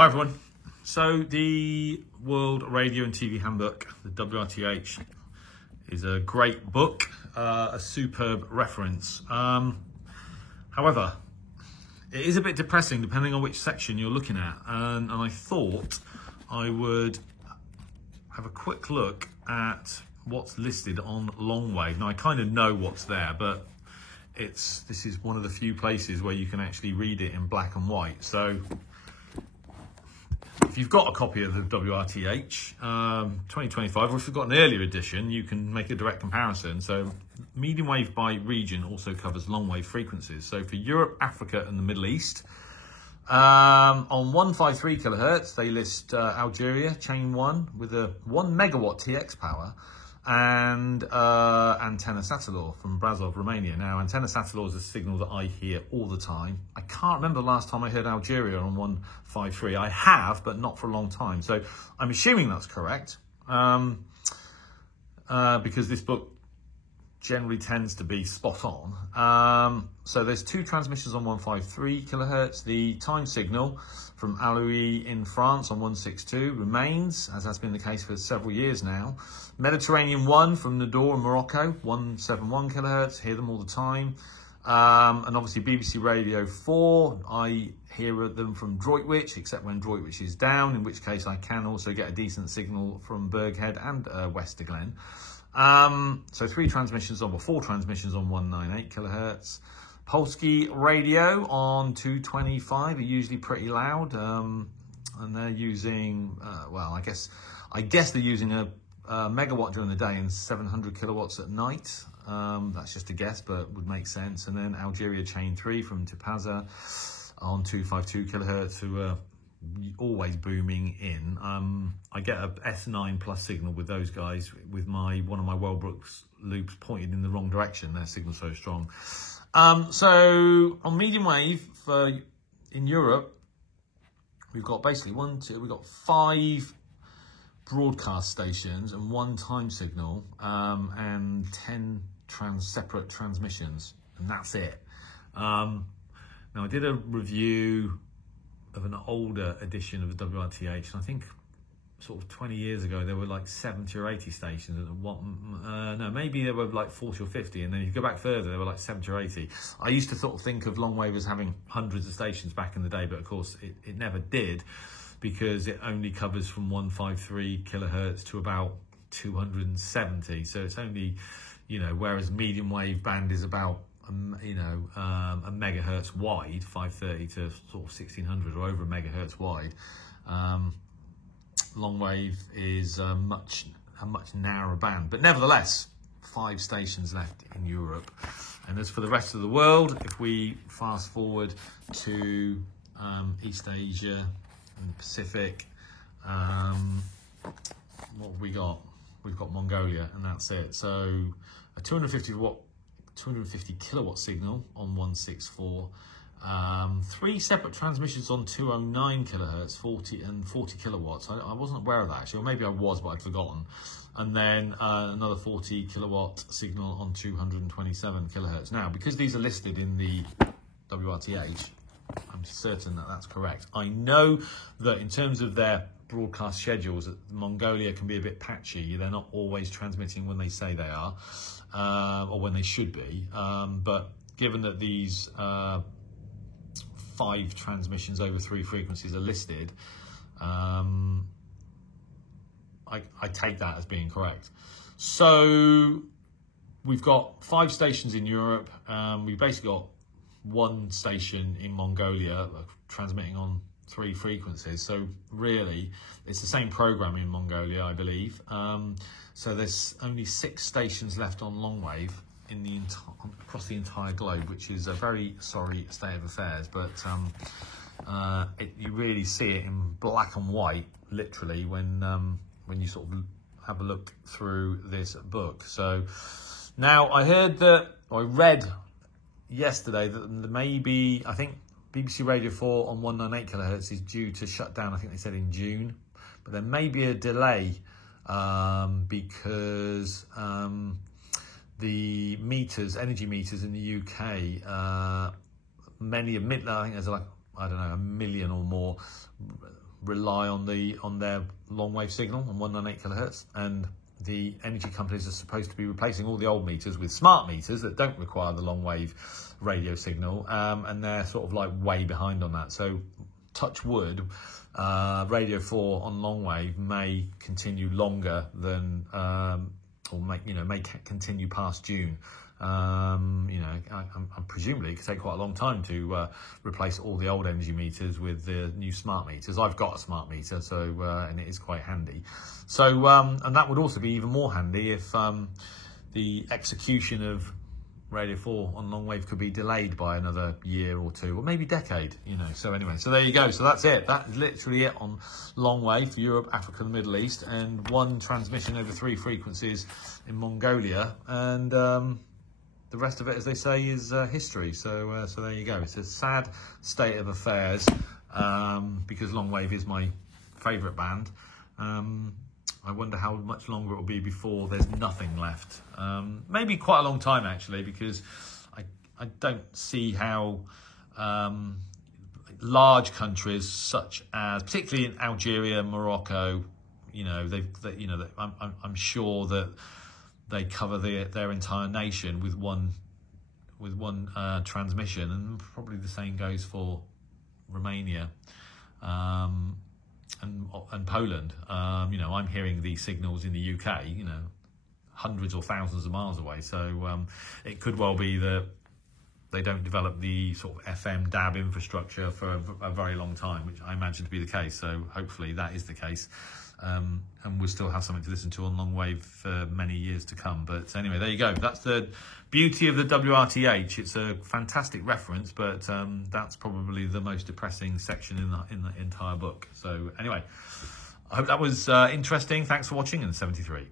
Hi everyone. So the World Radio and TV Handbook, the WRTH, is a great book, a superb reference. However, it is a bit depressing depending on which section you're looking at, and I thought I would have a quick look at what's listed on Longwave. Now I kind of know what's there, but this is one of the few places where you can actually read it in black and white. So if you've got a copy of the WRTH 2025, or if you've got an earlier edition, you can make a direct comparison. So medium wave by region also covers long wave frequencies. So for Europe, Africa and the Middle East, on 153 kilohertz, they list Algeria, chain 1, with a 1 megawatt TX power, and Antenna Satelor from Brasov, Romania. Now, Antenna Satelor is a signal that I hear all the time. I can't remember the last time I heard Algeria on 153. I have, but not for a long time. So I'm assuming that's correct, because this book generally tends to be spot on. So there's 2 transmissions on 153 kilohertz. The time signal from Alloy in France on 162 remains, as has been the case for several years now. Mediterranean 1 from Nador in Morocco, 171 kilohertz, hear them all the time. And obviously BBC Radio 4, I hear them from Droitwich, except when Droitwich is down, in which case I can also get a decent signal from Berghead and Westerglen. So 4 transmissions on 198 kilohertz. Polski Radio on 225 are usually pretty loud, and they're using, well, I guess they're using a megawatt during the day and 700 kilowatts at night. That's just a guess, but would make sense. And then Algeria chain 3 from Tipaza on 252 kilohertz, who are always booming in. I get a S9 plus signal with those guys with one of my Wellbrooks loops pointed in the wrong direction. Their signal's so strong. So on medium wave in Europe, we've got basically we've got 5 broadcast stations and 1 time signal, and 10 separate transmissions, and that's it. Now I did a review of an older edition of the WRTH, and I think sort of 20 years ago there were like 70 or 80 stations, and no, maybe there were like 40 or 50, and then if you go back further there were like 70 or 80. I used to sort of think of Longwave as having hundreds of stations back in the day, but of course it never did, because it only covers from 153 kilohertz to about 270. So it's only, whereas medium wave band is about a megahertz wide, 530 to sort of 1600 or over a megahertz wide. Long wave is a much narrower band, but nevertheless 5 stations left in Europe. And as for the rest of the world, if we fast forward to East Asia and the Pacific, what have we got? We've got Mongolia, and that's it. So a 250 kilowatt signal on 164, 3 separate transmissions on 209 kilohertz, 40 kilowatts. I wasn't aware of that actually, or maybe I was, but I'd forgotten. And then another 40 kilowatt signal on 227 kilohertz. Now, because these are listed in the WRTH, I'm certain that that's correct. I know that in terms of their broadcast schedules, Mongolia can be a bit patchy. They're not always transmitting when they say they are, or when they should be. But given that these 5 transmissions over 3 frequencies are listed, I take that as being correct. So we've got 5 stations in Europe. We've basically got 1 station in Mongolia transmitting on 3 frequencies. So really, it's the same program in Mongolia, I believe. So there's only 6 stations left on Longwave across the entire globe, which is a very sorry state of affairs. But you really see it in black and white, literally, when you sort of have a look through this book. So now I read yesterday that maybe, I think BBC Radio 4 on 198 kilohertz is due to shut down, I think they said in June, but there may be a delay because the energy meters in the UK, many admit that, I think there's like, I don't know, 1 million or more rely on their long wave signal on 198 kilohertz, and the energy companies are supposed to be replacing all the old meters with smart meters that don't require the long wave radio signal, and they're sort of like way behind on that. So touch wood, Radio 4 on long wave may continue longer than, may continue past June. I'm presumably it could take quite a long time to replace all the old energy meters with the new smart meters. I've got a smart meter, so and it is quite handy. So and that would also be even more handy if the execution of Radio 4 on long wave could be delayed by another year or two, or maybe decade, So anyway, so there you go. So that's it. That is literally it on long wave for Europe, Africa, and the Middle East, and one transmission over 3 frequencies in Mongolia, and the rest of it, as they say, is history. So there you go. It's a sad state of affairs because long wave is my favourite band. I wonder how much longer it will be before there's nothing left. Maybe quite a long time, actually, because I don't see how large countries such as, particularly in Algeria, Morocco, I'm sure that they cover their entire nation with one transmission, and probably the same goes for Romania. And Poland. I'm hearing these signals in the UK, hundreds or thousands of miles away. So it could well be that they don't develop the sort of FM DAB infrastructure for a very long time, which I imagine to be the case. So hopefully that is the case. And we'll still have something to listen to on long wave for many years to come. But anyway, there you go. That's the beauty of the WRTH. It's a fantastic reference, but that's probably the most depressing section in the entire book. So anyway, I hope that was interesting. Thanks for watching, and 73.